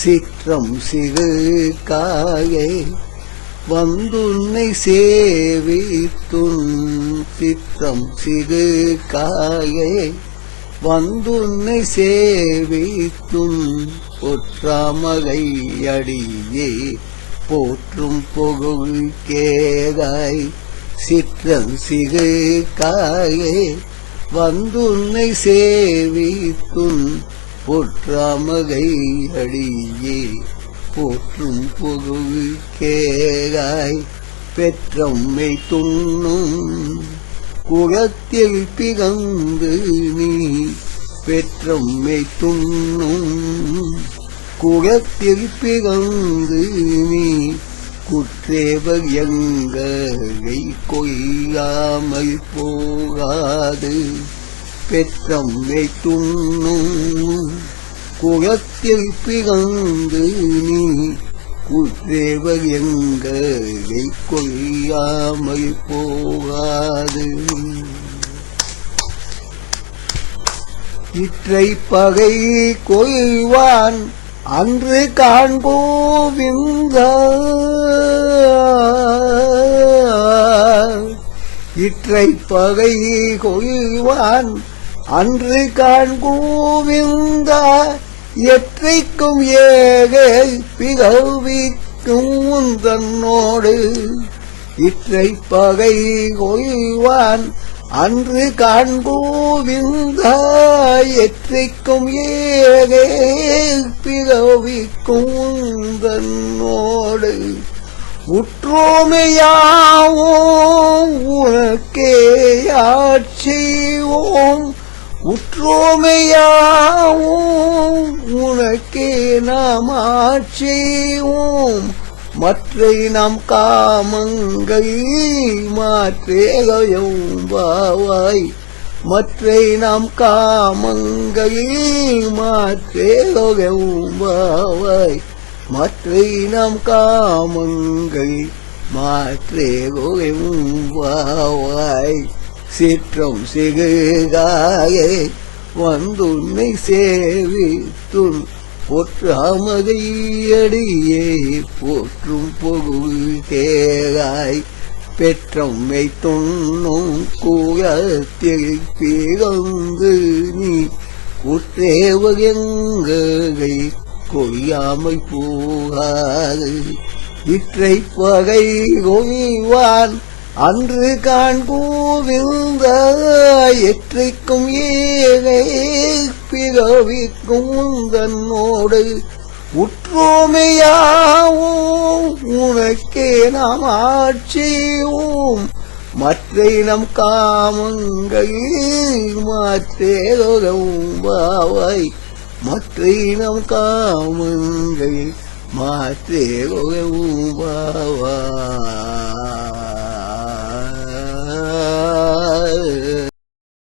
சிற்றம் சிறு காயே வந்துன்னை சேவித்துன் சிற்றம் சிறு காயே வந்துன்னை சேவித்துன் ஒற்றாமகை அடியே போற்றும் பொருள் கேதாய் சிற்றம் சிறு காயே வந்துன்னை சேவித்துன் பொற்றாமகை அடியே போற்றும் பொருள் கேதாய் பெற்றம்மை துண்ணும் குலத்தில் பிறந்து நீ பெற்றம்மை துண்ணும் குலத்தில் பிறந்து நீ குற்றேவர் எங்களை கொய்யாமல் போகாது பெற்றம்மை துண்ணும் குலத்தில் பிறந்து நீ குற்றேவர் எங்களை கொய்யாமல் போகாது இற்றை பகை கொய்வான் அன்று காண்போவிந்த இற்றை பகை கொய்வான் அன்று காண்போவிந்த எற்றைக்கும் ஏக பிறவிக்கும் தன்னோடு இற்றை பகை கொய்வான் அன்று காண்போவிந்த எற்றைக்கும் ஏக பிறவிக்கும் தன்னோடு உற்றோமையாவோம் உனக்கே ஆட்சியோம் உற்றோமையாவோம் உனக்கே நாம் ஆட்சியோம் மற்றை நம் காமங்கள் மாற்றேகையும் பாவாய் மற்றை நம் காமங்கள் மாற்றேகையும் பாவாய் மற்றை நம் காமங்கள் மாற்றேகையும் பாவாய் சிற்றம் சிறுகாயே வந்துன்னை சேவித்துன் பொற்றாமகை அடியே போற்றும் பொருள் கேளாய் பெற்றம்மை துண்ணும் கூலத்தில் பிறந்து நீ குற்றேவர் எங்களை கொய்யாமல் போகாது இற்றை பகை கொய்வான் அன்று காண்போவிந்த எற்றைக்கும் ஏகை பிறவிக்கும் தன்னோடு உற்றோமையாவோம் உனக்கே நாம் ஆட்சியோம் மற்றை நம் காமங்கள் மாற்றேகவும் பாவாய் மற்றை நம் காமங்கள் மாற்றேகவும் பாவாய்